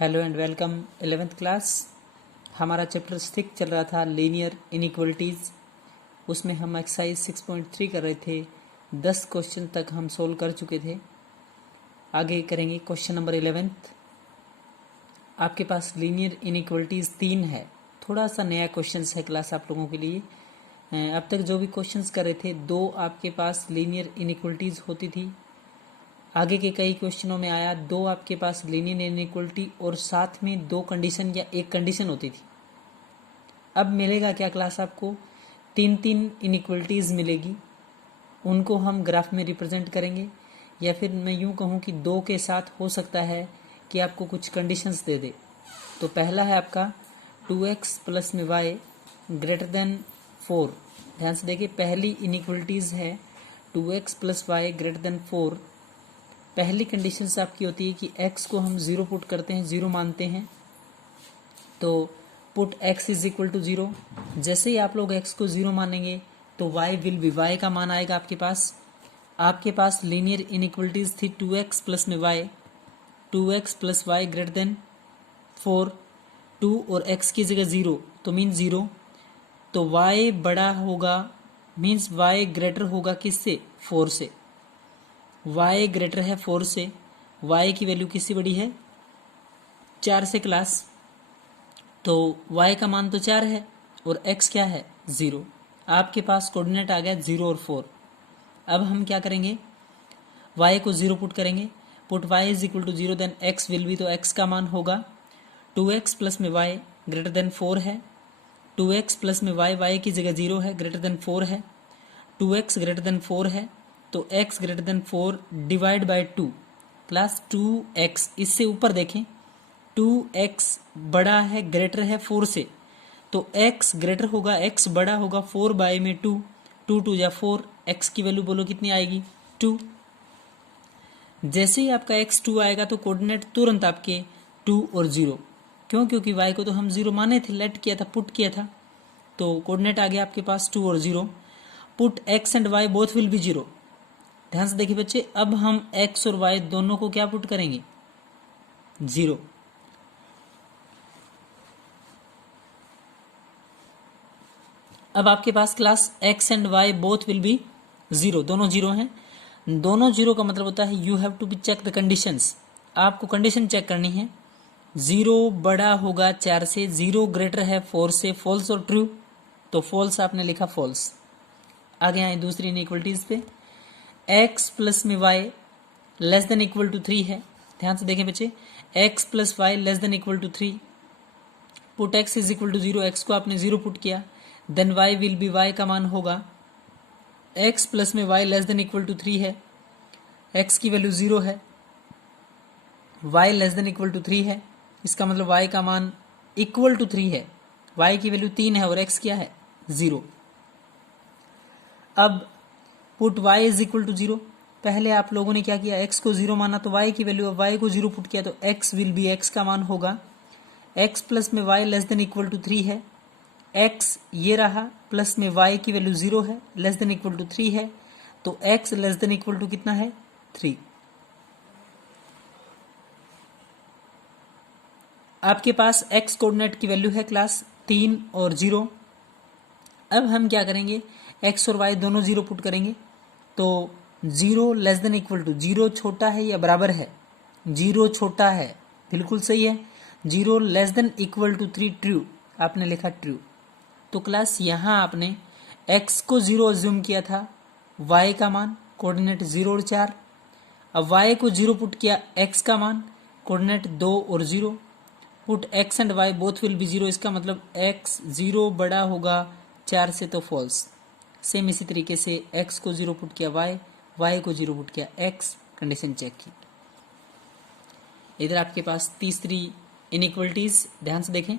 Hello and welcome 11th class. हमारा chapter 6 चल रहा था लीनियर इनइक्वलिटीज़। उसमें हम एक्सरसाइज 6.3 कर रहे थे। 10 क्वेश्चन तक हम सोल्व कर चुके थे। आगे करेंगे क्वेश्चन नंबर 11th। आपके पास लीनियर इनइक्वलिटीज़ 3 है। थोड़ा सा नया क्वेश्चन है क्लास आप लोगों के लिए। अब तक जो भी क्वेश्चंस कर रहे थे 2 आपके पास लीनियर इनइक्वलिटीज़ होती थी। आगे के कई क्वेश्चनों में आया 2 आपके पास लीनियर इनइक्वलिटी और साथ में 2 कंडीशन या एक कंडीशन होती थी। अब मिलेगा क्या क्लास आपको 3 इनइक्वलिटीज़ मिलेगी। उनको हम ग्राफ में रिप्रेजेंट करेंगे या फिर मैं यूँ कहूँ कि 2 के साथ हो सकता है कि आपको कुछ कंडीशंस दे दे। तो पहला है आपका 2x प्लस में y ग्रेटर देन 4। ध्यान से देखिए, पहली इनइक्वलिटीज़ है 2x plus y greater than 4। पहली कंडीशन से आपकी होती है कि x को हम 0 पुट करते हैं, 0 मानते हैं। तो put x is equal to 0। जैसे ही आप लोग x को 0 मानेंगे तो y विल बी, y का मान आएगा आपके पास। आपके पास लीनियर इनइक्वलिटीज थी 2x प्लस में y, 2x plus y greater than 4। 2 और x की जगह 0 तो मीन 0। तो y बड़ा होगा, मीन्स y ग्रेटर होगा किससे? 4 से। y ग्रेटर है 4 से। y की वैल्यू किससे बड़ी है? 4 से क्लास। तो y का मान तो 4 है और x क्या है? 0। आपके पास कोऑर्डिनेट आ गया 0 और 4। अब हम क्या करेंगे? y को 0 पुट करेंगे। Put y is equal to 0 then x will be, तो x का मान होगा 2x प्लस में y ग्रेटर देन 4 है। 2x प्लस में y की जगह 0 है, ग्रेटर देन 4 है। 2x ग्रेटर देन 4 है तो x greater than 4 divide by 2 plus 2x। इससे ऊपर देखें, 2x बड़ा है, ग्रेटर है 4 से, तो x ग्रेटर होगा, x बड़ा होगा 4 बाय में 2, 2 2 या 4। x की वैल्यू बोलो कितनी आएगी? 2। जैसे ही आपका x 2 आएगा तो कोऑर्डिनेट तुरंत आपके 2 और 0। क्यों? क्योंकि y को तो हम 0 माने थे, लेट किया था, पुट किया था, तो कोऑर्डिनेट आ गया आपके पास 2 और 0। Put x and y both will be 0। ध्यान से देखिए बच्चे, अब हम x और y दोनों को क्या पुट करेंगे? 0। अब आपके पास class x and y both will be 0, दोनों 0 हैं। दोनों 0 का मतलब होता है you have to be check the conditions. आपको कंडीशन चेक करनी है। 0 बड़ा होगा 4 से, 0 ग्रेटर है 4 से, फॉल्स और ट्रू, तो फॉल्स आपने लिखा फॉल्स। आगे आए दूसरी इनइक्वलिटीज पे। x प्लस में y less than equal to 3 है। ध्यान से देखें बच्चे, x plus y less than equal to 3। Put x is equal to 0, x को आपने 0 पुट किया, then y will be, y का मान होगा x प्लस में y less than equal to 3 है, x की वैल्यू 0 है, y less than equal to 3 है, इसका मतलब y का मान इक्वल टू 3 है, y की वैल्यू 3 है और x क्या है? 0। अब put y is equal to 0। पहले आप लोगों ने क्या किया? x को 0 माना तो y की वैल्यू, y को 0 पुट किया तो x विल बी, x का मान होगा x प्लस में y less than equal to 3 है, x ये रहा, प्लस में y की वैल्यू 0 है, लेस देन इक्वल टू 3 है, तो x less than equal to कितना है? 3। आपके पास x कोऑर्डिनेट की वैल्यू है क्लास 3 और 0। अब हम क्या करेंगे? x और y दोनों 0 पुट करेंगे, तो 0 लेस देन इक्वल टू, 0 छोटा है या बराबर है? 0 छोटा है, बिल्कुल सही है। 0 less than equal to 3 true, आपने लिखा ट्रू। तो क्लास यहाँ आपने x को 0 अज्यूम किया था, y का मान कोऑर्डिनेट 0 और 4। अब y को 0 पुट किया, x का मान कोऑर्डिनेट 2 और 0। Put x and y both will be 0, इसका मतलब x 0 बड़ा होगा 4 से, तो फॉल्स। सेम इसी तरीके से x को 0 पुट किया y को 0 पुट किया x, कंडीशन चेक की। इधर आपके पास तीसरी इनइक्वलिटीज, ध्यान से देखें।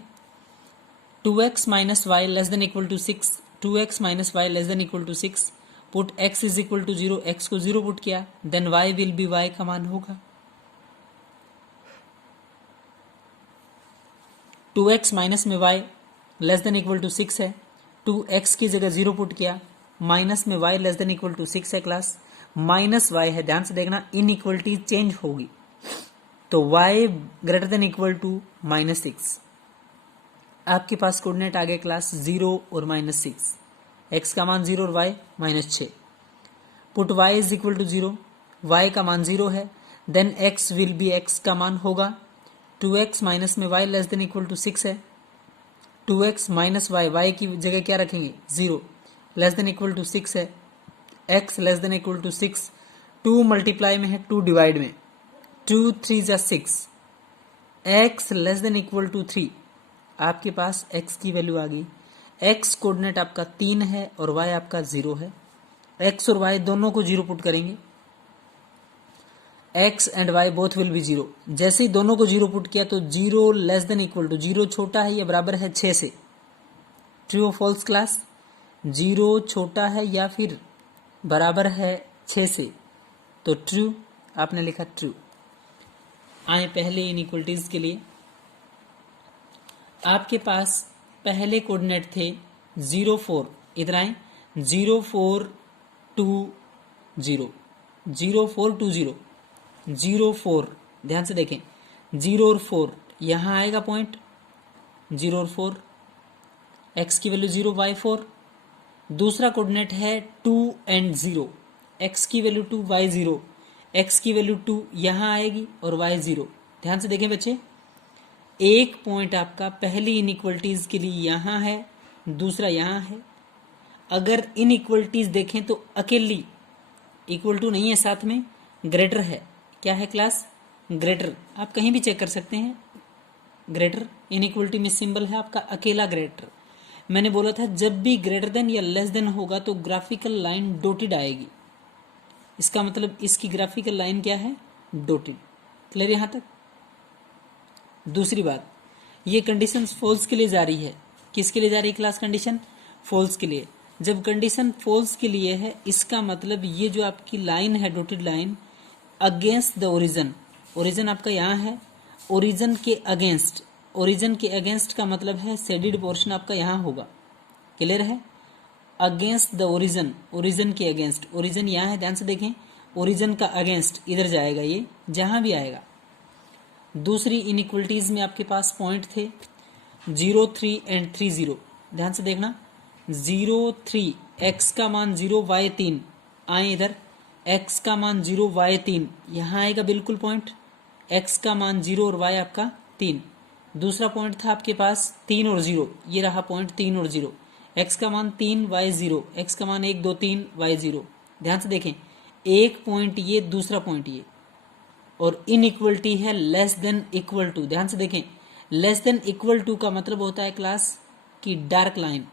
2x minus y less than equal to 6, 2x minus y less than equal to 6। Put x is equal to 0, x को 0 पुट किया, then y will be, y का मान होगा 2x माइनस में y less than equal to 6 है, 2x की जगह 0 put किया, माइनस में y less than equal to 6 है क्लास, माइनस y है। ध्यान से देखना, इनइक्वलिटी चेंज होगी। तो y greater than equal to -6। आपके पास कोऑर्डिनेट आ गए क्लास 0 और -6, x का मान 0 और y -6। Put y is equal to 0, y का मान 0 है, then x will be x का मान होगा 2x माइनस में y less than equal to 6 है, 2x माइनस y की जगह क्या रखेंगे 0, लेस देन इक्वल टू 6 है, x less than equal to 6, 2 multiply में है 2 डिवाइड में, 2 3 जा 6, x less than equal to 3। आपके पास x की वैल्यू आ गई। x कोऑर्डिनेट आपका 3 है और y आपका 0 है। x और y दोनों को 0 पुट करेंगे, x and y both will be 0। जैसे ही दोनों को 0 पुट किया तो 0 लेस देन इक्वल टू 0 छोटा है या बराबर है 6 से। ट्रू और फॉल्स क्लास? 0 छोटा है या फिर बराबर है 6 से, तो ट्रू, आपने लिखा ट्रू। आए पहले इनइक्वलिटीज के लिए। आपके पास पहले कोऑर्डिनेट थे 0 4, इधर आए 0 4 2 0, 0 4 2 0, 0 4, ध्यान से देखें 0 और 4 यहाँ आएगा पॉइंट, 0 और 4, x की वैल्यू 0 y 4। दूसरा कोऑर्डिनेट है 2 एंड 0, x की वैल्यू 2 y 0, x की वैल्यू 2 यहाँ आएगी और y 0। ध्यान से देखें बच्चे, एक पॉइंट आपका पहली इनइक्वलिटीज के लिए यहाँ है, दूसरा यहाँ है। अगर इनइक्वलिटीज देखें तो अकेली इक्वल टू नहीं है, साथ में ग्रेटर है। क्या है क्लास? ग्रेटर। आप कहीं भी चेक कर सकते हैं, ग्रेटर इनइक्वलिटी में सिंबल है आपका अकेला ग्रेटर। मैंने बोला था जब भी ग्रेटर देन या लेस देन होगा तो ग्राफिकल लाइन डॉटेड आएगी, इसका मतलब इसकी ग्राफिकल लाइन क्या है? डॉटेड। क्लियर यहां तक? दूसरी बात, ये कंडीशन फॉल्स के लिए जा रही है। किसके लिए जा रही है क्लास कंडीशन? फॉल्स के लिए। जब कंडीशन फॉल्स के लिए है, इसका मतलब ये जो आपकी लाइन है dotted line against the origin, origin आपका यहाँ है, ओरिजिन के अगेंस्ट, ओरिजिन के अगेंस्ट का मतलब है शेडेड पोर्शन आपका यहाँ होगा। क्लियर है? अगेंस्ट द ओरिजिन, ओरिजिन के अगेंस्ट, ओरिजिन यहाँ है, ध्यान से देखें, ओरिजिन का अगेंस्ट इधर जाएगा, ये जहां भी आएगा। दूसरी इनइक्वलिटीज में आपके पास पॉइंट थे 0 3 एंड 3 0। ध्यान से देखना, 0 3, x का मान 0 y 3, आए इधर, x का मान 0 y 3, यहाँ आएगा बिल्कुल पॉइंट, x का मान 0 और y आपका 3। दूसरा पॉइंट था आपके पास 3 और 0, ये रहा पॉइंट 3 और 0, x का मान 3 y 0, x का मान 1 2 3 y 0। ध्यान से देखें, एक पॉइंट ये, दूसरा पॉइंट ये, और इनइक्वलिटी है लेस देन इक्वल टू। ध्यान से देखें, लेस देन इक्वल टू का मतलब होता है क्लास की डार्क लाइन।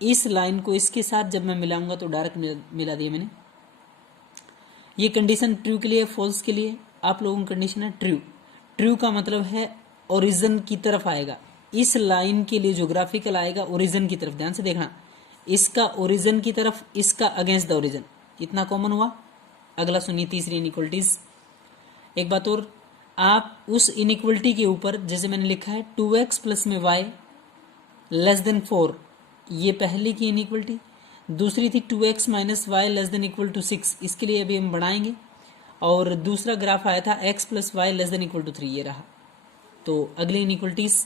इस लाइन को इसके साथ जब मैं मिलाऊंगा तो डार्क मिला दिया मैंने। ये कंडीशन ट्रू के लिए, फॉल्स के लिए आप लोगों की कंडीशन है ट्रू। ट्रू का मतलब है ओरिजिन की तरफ आएगा, इस लाइन के लिए जो ग्राफिकल आएगा ओरिजिन की तरफ। ध्यान से देखना, इसका ओरिजिन की तरफ, इसका अगेंस्ट द ओरिजिन, इतना कॉमन हुआ। अगला सुनिए, तीसरी इनइक्वलिटीज। एक बात और, आप उस इनइक्वलिटी के ऊपर जैसे मैंने लिखा है 2x प्लस में y लेस देन 4, ये पहली की इनइक्वलिटी। दूसरी थी 2x minus y less than equal to 6, इसके लिए अभी हम बढ़ाएंगे। और दूसरा ग्राफ आया था x plus y less than equal to 3, ये रहा। तो अगली inequalities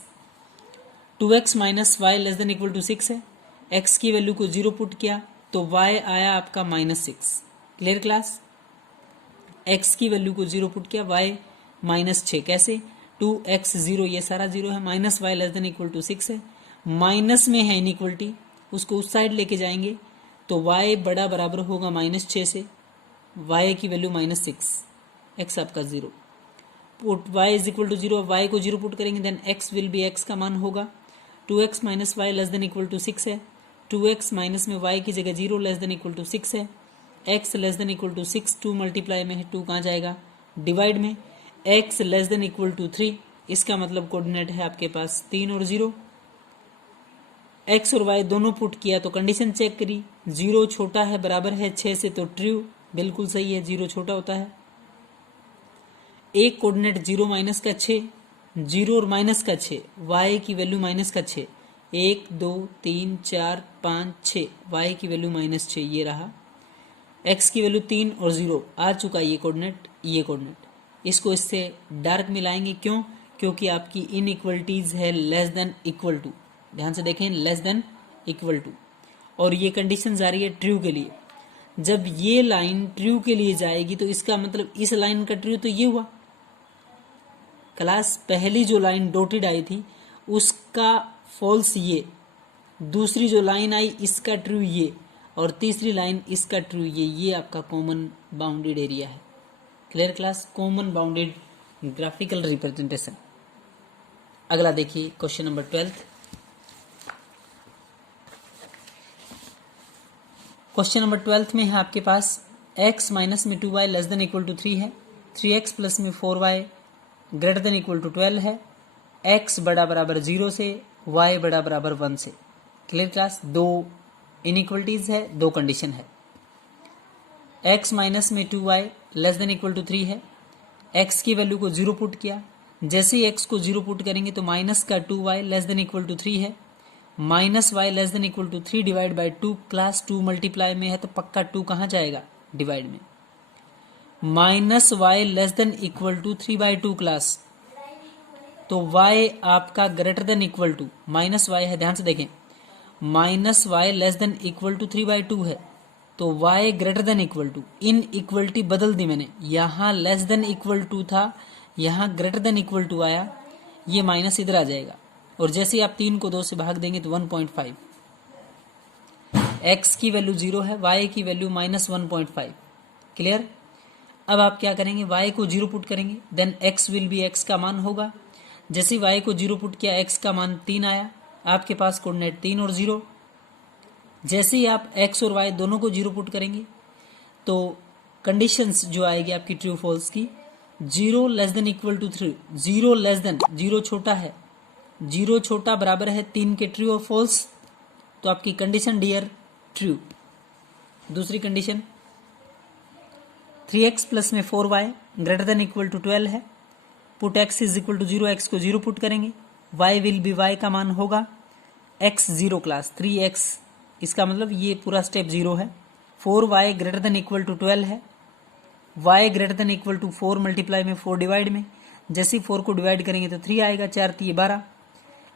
2x minus y less than equal to 6 है, x की वैल्यू को 0 पुट किया तो y आया आपका -6। Clear class? x की वैल्यू को 0 पुट किया, y -6। कैसे? 2x 0, ये सारा 0 है, minus y less than equal to 6 है, माइनस में है इनइक्वलिटी, उसको उस साइड लेके जाएंगे तो y बड़ा बराबर होगा -6 से, y की वैल्यू -6, x आपका 0। Put y is equal to 0, y को 0 पुट करेंगे then x will be, x का मान होगा 2x minus y less than equal to 6 है, 2x माइनस में y की जगह 0 लेस देन इक्वल टू 6 है, x less than equal to 6, 2 multiply में है, 2 कहाँ जाएगा? डिवाइड में, x less than equal to 3, इसका मतलब कोऑर्डिनेट है आपके पास 3 और 0। x और y दोनों पुट किया तो कंडीशन चेक करी, 0 छोटा है बराबर है 6 से, तो ट्रू, बिल्कुल सही है, 0 छोटा होता है। एक कोऑर्डिनेट 0 माइनस का 6, 0 और माइनस का 6, y की वैल्यू माइनस का 6, 1 2 3 4 5 6, y की वैल्यू -6, ये रहा। x की वैल्यू 3 और 0 आ चुका ये कोऑर्डिनेट, ये कोऑर्डिनेट। इसको इससे डार्क मिलाएंगे, क्यों? क्योंकि आपकी इनइक्वलिटीज है लेस देन इक्वल टू। ध्यान से देखें, लेस देन इक्वल टू, और ये कंडीशन जा रही है ट्रू के लिए। जब ये लाइन ट्रू के लिए जाएगी तो इसका मतलब इस लाइन का ट्रू तो ये हुआ। क्लास पहली जो लाइन डॉटेड आई थी उसका फॉल्स ये, दूसरी जो लाइन आई इसका ट्रू ये, और तीसरी लाइन इसका ट्रू ये आपका कॉमन बाउंडेड एरिया है। Clear class? Common bounded graphical representation. अगला देखिए क्वेश्चन नंबर 12। क्वेश्चन नंबर 12 में है आपके पास x माइनस में 2y less than equal to 3 है, 3x प्लस में 4y greater than equal to 12 है, x बड़ा बराबर 0 से, y बड़ा बराबर 1 से। Clear class? दो इनइक्वलिटीज है, दो कंडीशन है। x माइनस में 2y less than equal to 3 है, x की वैल्यू को 0 पुट किया, जैसे ही x को 0 पुट करेंगे तो माइनस का 2y less than equal to 3 है, minus y less than equal to 3 divide by 2। Class 2 multiply में है तो पक्का 2 कहाँ जाएगा? डिवाइड में। Minus y less than equal to 3/2 class, तो y आपका greater than equal to, minus y है, ध्यान से देखें, minus y less than equal to 3/2 है, तो y greater than equal to, inequality बदल दी मैंने, यहां लेस देन इक्वल टू था, यहां ग्रेटर देन इक्वल टू आया, ये माइनस इधर आ जाएगा, और जैसे ही आप 3 को 2 से भाग देंगे तो 1.5। x की वैल्यू 0 है, y की वैल्यू माइनस 1.5। क्लियर? अब आप क्या करेंगे? y को 0 पुट करेंगे, then x will be, x का मान होगा, जैसे y को 0 पुट किया x का मान 3 आया, आपके पास कोऑर्डिनेट 3 और 0। जैसे ही आप x और y दोनों को 0 पुट करेंगे तो कंडीशंस जो आएगी आपकी ट्रू फॉल्स की, 0 less than equal to 3, 0 less than, 0 छोटा है, 0 छोटा बराबर है 3 के ट्रू और फॉल्स, तो आपकी कंडीशन डियर ट्रू। दूसरी कंडीशन 3x प्लस में 4y greater than equal to 12 है, put x is equal to 0, x को 0 पुट करेंगे, y विल बी, y का मान होगा x 0 क्लास 3x, इसका मतलब ये पूरा स्टेप 0 है। 4y greater than equal to 12 है, y greater than equal to 4 multiply में 4 डिवाइड में, जैसे 4 को डिवाइड करेंगे तो 3 आएगा, 4 3 12,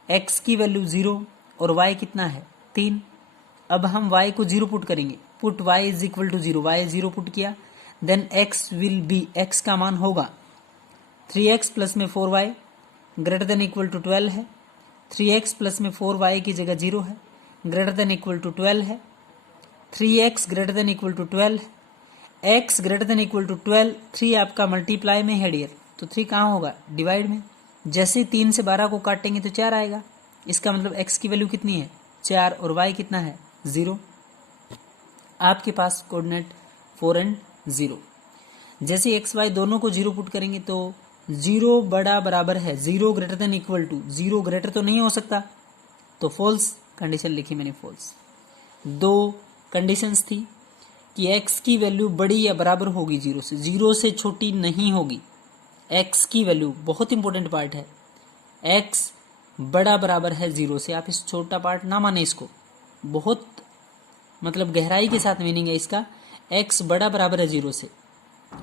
x की वैल्यू 0 और y कितना है 3। अब हम y को 0 पुट करेंगे, put y is equal to 0, y 0 put किया, then x will be, x का मान होगा 3x प्लस में 4y greater than equal to 12 है, 3x प्लस में 4y की जगह 0 है, ग्रेटर देन इक्वल टू 12 है, 3x greater than equal to 12 है, x greater than equal to 12, 3 आपका मल्टीप्लाई में है डियर, तो 3 कहाँ होगा? डिवाइड में। जैसे 3 से 12 को काटेंगे तो 4 आएगा, इसका मतलब x की वैल्यू कितनी है 4 और y कितना है 0। आपके पास कोऑर्डिनेट 4 एंड 0। जैसे x y दोनों को 0 पुट करेंगे तो 0 बड़ा बराबर है 0 greater than equal to, 0 greater तो नहीं हो सकता, तो फॉल्स कंडीशन लिखी मैंने, फॉल्स। दो कंडीशंस थी कि x की वैल्यू बड़ी या बराबर होगी 0 से, 0 से छोटी नहीं होगी। x की वैल्यू बहुत इंपॉर्टेंट पार्ट है, x बड़ा बराबर है 0 से, आप इस छोटा पार्ट ना माने, इसको बहुत मतलब गहराई के साथ मीनिंग है इसका। x बड़ा बराबर है 0 से,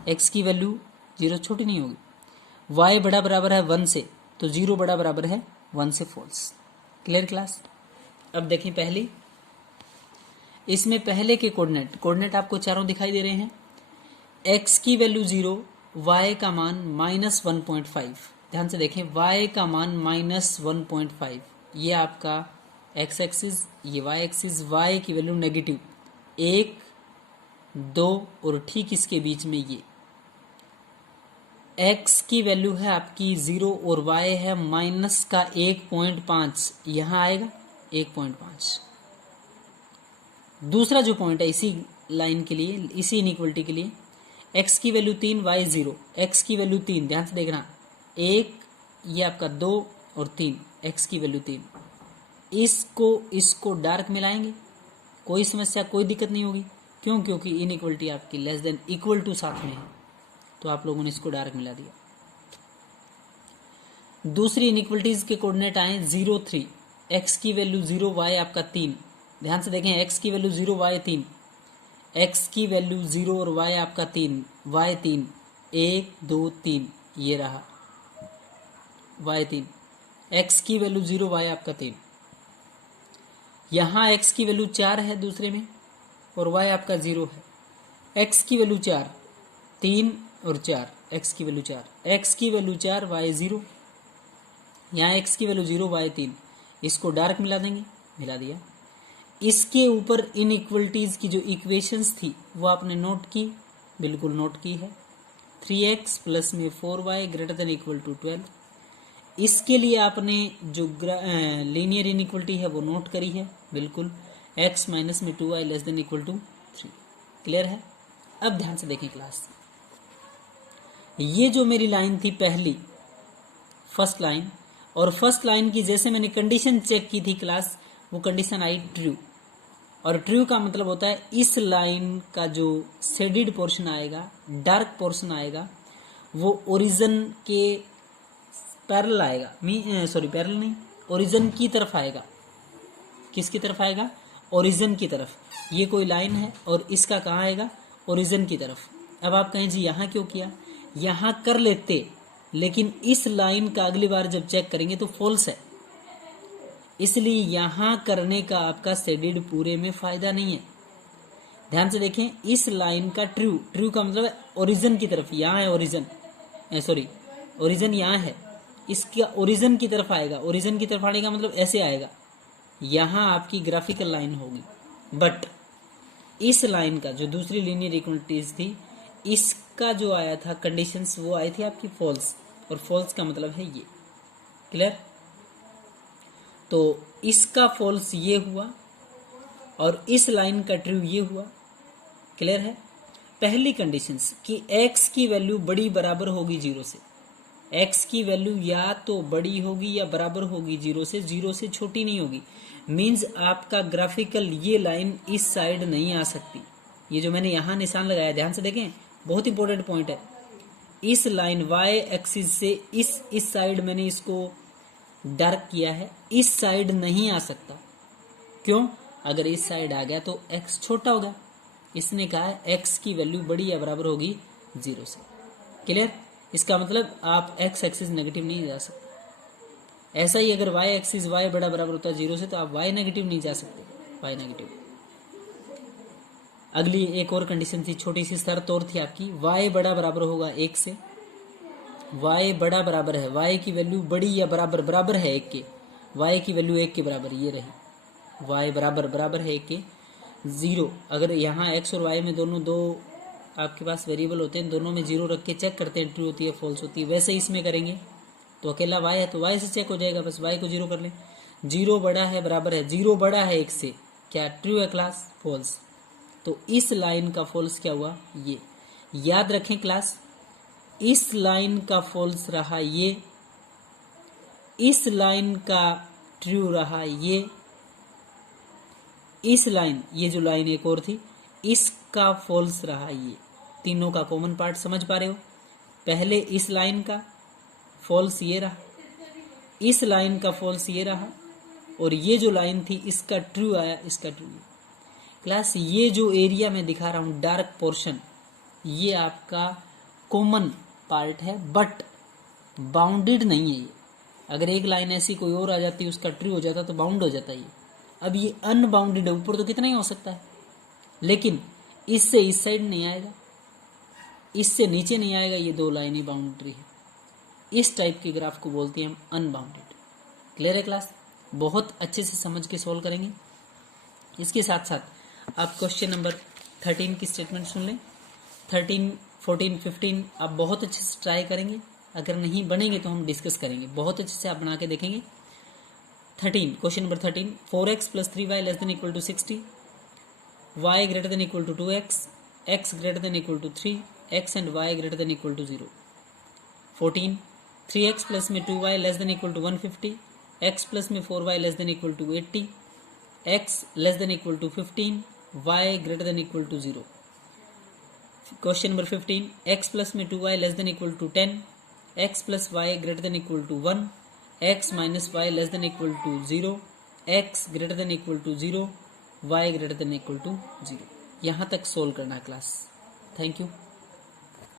x की वैल्यू 0 छोटी नहीं होगी। y बड़ा बराबर है 1 से, तो 0 बड़ा बराबर है 1 से, फॉल्स। Clear class? अब देखें पहली, इसमें पहले के कोऑर्डिनेट आपको चारों दिखाई दे रहे हैं। x की वैल्यू 0, y का मान -1.5। ध्यान से देखें, y का मान -1.5, ये आपका x एक्सिस, ये y एक्सिस, y की वैल्यू नेगेटिव 1 2 और ठीक इसके बीच में ये x की वैल्यू है आपकी 0 और y है माइनस का 1.5, यहां आएगा 1.5। दूसरा जो पॉइंट है इसी लाइन के लिए, इसी इनइक्वलिटी के लिए, x की वैल्यू 3 y 0, x की वैल्यू 3, ध्यान से देखना 1, ये आपका 2 और 3, x की वैल्यू 3। इसको डार्क मिलाएंगे, कोई समस्या कोई दिक्कत नहीं होगी, क्यों? क्योंकि इनइक्वलिटी आपकी लेस देन इक्वल टू साथ में है, तो आप लोगों ने इसको डार्क मिला दिया। दूसरी इनइक्वलिटीज के कोऑर्डिनेट आए 0 3, x की वैल्यू 0 y आपका 3, ध्यान से देखें x की वैल्यू 0 y 3, x की वैल्यू 0 और y आपका 3 y 3, 1 2 3 ये रहा y 3, x की वैल्यू 0, y आपका 3। यहाँ x की वैल्यू 4 है दूसरे में और y आपका 0 है। x की वैल्यू 4, 3 और 4, x की वैल्यू 4, x की वैल्यू 4, y 0। यहाँ x की वैल्यू 0, y 3। इसको डार्क मिला देंगे, मिला दिया। इसके ऊपर इनइक्वलिटीज की जो इक्वेशंस थी वो आपने नोट की, बिल्कुल नोट की है। 3x प्लस में 4y greater than equal to 12। इसके लिए आपने जो लीनियर इनइक्वलिटी है वो नोट करी है, बिल्कुल। x माइनस में 2y less than equal to 3। Clear है? अब ध्यान से देखें क्लास, ये जो मेरी लाइन थी पहली फर्स्ट लाइन, और फर्स्ट लाइन की जैसे मैंने कंडीशन चेक की थी क्लास, वो कंडीशन आई ट्रू। और ट्रू का मतलब होता है इस लाइन का जो शेडेड पोर्शन आएगा, डार्क पोर्शन आएगा, वो ओरिजिन के पैरेलल आएगा। पैरेलल नहीं, ओरिजिन की तरफ आएगा। किसकी तरफ आएगा? ओरिजिन की तरफ। ये कोई लाइन है और इसका कहाँ आएगा? ओरिजिन की तरफ। अब आप कहें जी यहाँ क्यों किया? यहाँ कर लेते, लेकिन इस लाइन का अगली बार जब चेक करेंगे तो फॉल्स है, इसलिए यहां करने का आपका शेडेड पूरे में फायदा नहीं है। ध्यान से देखें, इस लाइन का ट्रू, ट्रू का मतलब है ओरिजिन की तरफ। यहाँ है ओरिजिन, ओरिजिन यहाँ है, इसका ओरिजिन की तरफ आएगा। ओरिजिन की तरफ आने का मतलब ऐसे आएगा, यहाँ आपकी ग्राफिकल लाइन होगी। बट इस लाइन का जो दूसरी लीनियर इक्वलिटीज थी, इसका जो आया था कंडीशंस, वो आई थी आपकी फॉल्स, और फॉल्स का मतलब है ये। क्लियर? तो इसका फॉल्स ये हुआ और इस लाइन का ट्रू ये हुआ। क्लियर है? पहली कंडीशंस कि x की वैल्यू बड़ी बराबर होगी 0 से। x की वैल्यू या तो बड़ी होगी या बराबर होगी 0 से, 0 से छोटी नहीं होगी। मीन्स आपका ग्राफिकल ये लाइन इस साइड नहीं आ सकती। ये जो मैंने यहाँ निशान लगाया, ध्यान से देखें, बहुत इंपॉर्टेंट पॉइंट है। इस लाइन y एक्सिस से इस साइड मैंने इसको डार्क किया है, इस साइड नहीं आ सकता। क्यों? अगर इस साइड आ गया तो x छोटा होगा। इसने कहा है x की वैल्यू बड़ी या बराबर होगी 0 से। क्लियर? इसका मतलब आप x एक्सिस नेगेटिव नहीं जा सकते। ऐसा ही अगर y एक्सिस y बड़ा बराबर होता है 0 से, तो आप y नेगेटिव नहीं जा सकते, y नेगेटिव। अगली एक और कंडीशन थी, छोटी सी शर्त और थी आपकी, y बड़ा बराबर होगा 1 से। y बड़ा बराबर है, y की वैल्यू बड़ी या बराबर, बराबर है 1 के, y की वैल्यू 1 के बराबर, ये रही y बराबर है 1 के। 0, अगर यहाँ x और y में दोनों दो आपके पास वेरिएबल होते हैं, दोनों में 0 रख के चेक करते हैं ट्रू होती है फॉल्स होती है। वैसे इसमें करेंगे तो अकेला y है तो y से चेक हो जाएगा, बस y को 0 कर लें। 0 बड़ा है बराबर है, 0 बड़ा है 1 से, क्या ट्रू है क्लास? फॉल्स। तो इस लाइन का फॉल्स क्या हुआ? ये याद रखें क्लास, इस लाइन का फॉल्स रहा ये, इस लाइन का ट्रू रहा ये, इस लाइन, ये जो लाइन एक और थी, इसका फॉल्स रहा ये। तीनों का कॉमन पार्ट समझ पा रहे हो? पहले इस लाइन का फॉल्स ये रहा, इस लाइन का फॉल्स ये रहा, और ये जो लाइन थी इसका ट्रू आया, इसका ट्रू। क्लास ये जो एरिया में दिखा रहा हूं डार्क पोर्शन, ये आपका कॉमन पार्ट है, बट बाउंडेड नहीं है ये। अगर एक लाइन ऐसी कोई और आ जाती, उसका ट्रू हो जाता तो बाउंड हो जाता ये। अब ये अनबाउंडेड है, ऊपर तो कितना ही हो सकता है, लेकिन इससे इस साइड नहीं आएगा, इससे नीचे नहीं आएगा, ये दो लाइनें बाउंड्री है। इस टाइप के ग्राफ को बोलते हैं हम अनबाउंडेड। क्लियर है क्लास? बहुत अच्छे से समझ के सॉल्व करेंगे। इसके साथ साथ आप क्वेश्चन नंबर 13 की स्टेटमेंट सुन लें। 13, 14, 15 आप बहुत अच्छे से ट्राई करेंगे। अगर नहीं बनेंगे तो हम डिस्कस करेंगे, बहुत अच्छे से आप बना के देखेंगे। 13, question number 13, 4x plus 3y less than equal to 60, y greater than equal to 2x, x greater than equal to 3, x and y greater than equal to 0। 14, 3x plus में 2y less than equal to 150, x plus में 4y less than equal to 80, x less than equal to 15, y greater than equal to 0। Question number 15, x plus में 2y less than equal to 10, x plus y greater than equal to 1, x minus y less than equal to 0, x greater than equal to 0, y greater than equal to 0। यहाँ तक solve करना class. Thank you.